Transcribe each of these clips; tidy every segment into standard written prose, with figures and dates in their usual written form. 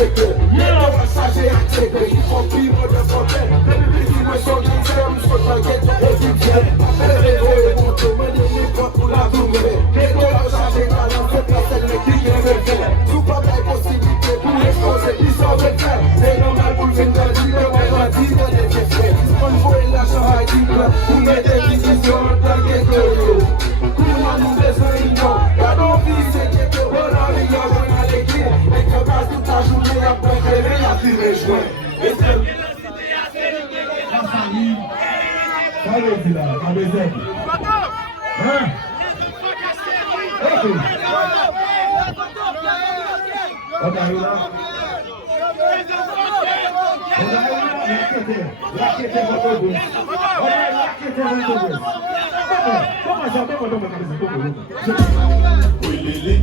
seke Mwen an chaje ak seke I fok pi mwen de fote Depi piti mwen son gise Mwen sot nan geto e dipje Apele revo e monte Mwen de mi pot pou la toume Geto la chaje kalan Fek la sel me ki gen vel fe Sou pa bay posibilite pou expose Pi son vel fe E normal pou vin de di Le mwen an di de de fe fe Mwen foye la chan di ple Pou me de dizisyon Dan geto yo Kouman nou bezwen yon Yadon fi se geto Wan an li yon Wan an le ki E ke bas tout a jounen A pou kreve a fi rejwen E se La famille. Allez, là, à Bézèque. Hein? Ok. On arrive là. On arrive là, raquette votre bouche. On arrive raquette votre bouche. Comment ça, oui, les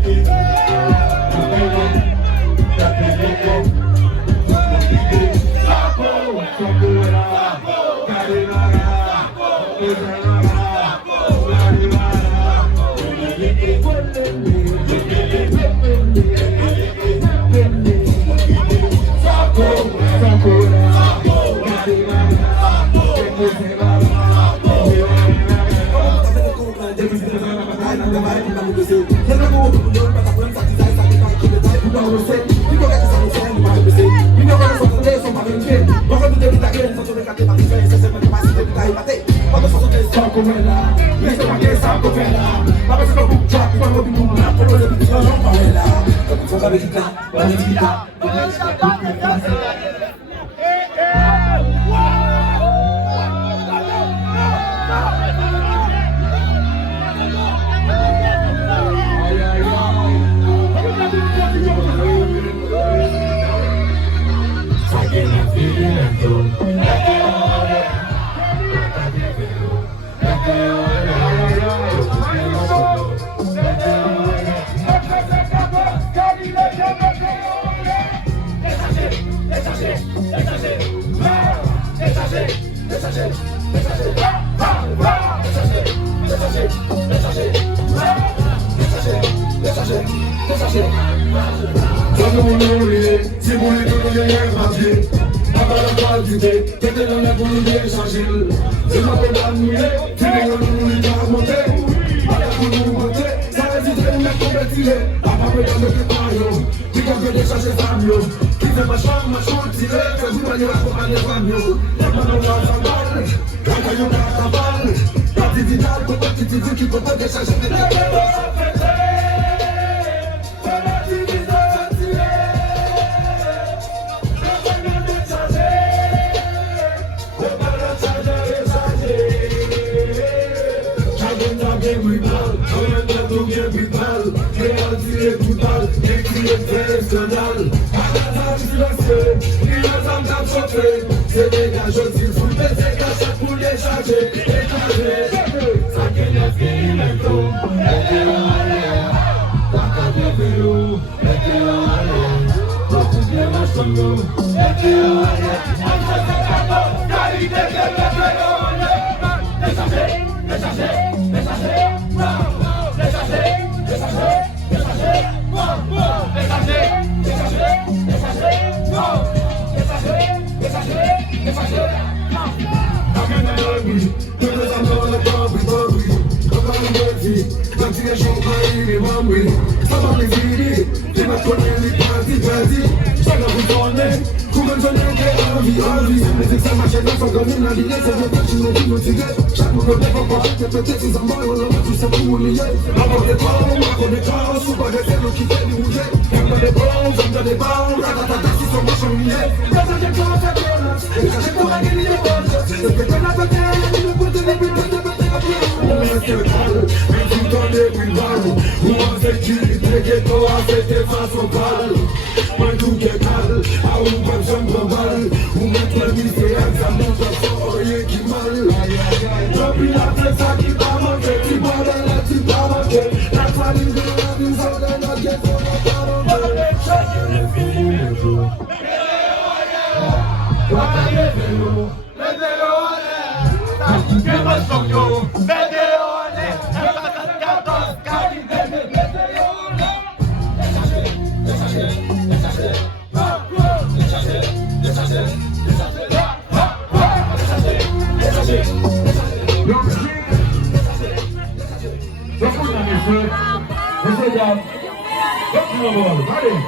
Allez,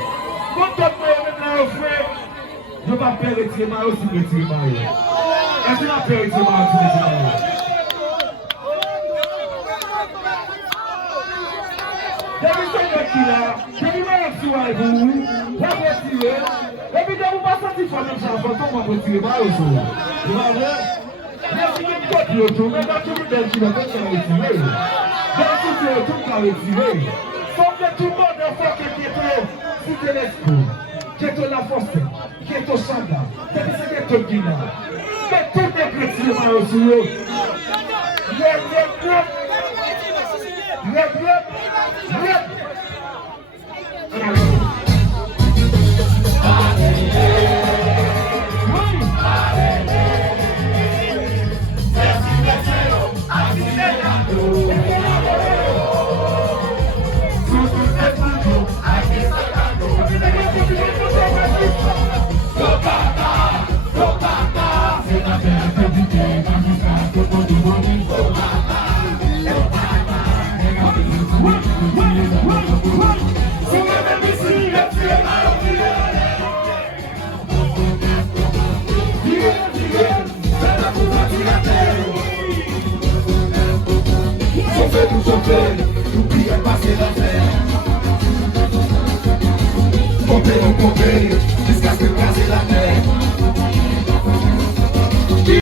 quand on met là au frère, je ne vais pas faire retirer ma aussi retirer ma. Est-ce que la paix retirer ma aussi retirer ma? Depuis ce qui là, je vais vous à vous, vous retirer. Et puis vous pas sortir de la chambre, on va retirer ma aussi. Vous voyez? Merci de votre retour, mais pas tout le monde qui va faire retirer. Merci de tout retirer. Sauf tout le monde en fait qui est si tu l'esprit, qui est la force, qui est au chanda, qui est au guina. Mais tout est chrétien aussi. N'oubliez pas c'est l'affaire. Comptez, jusqu'à ce que casser la terre.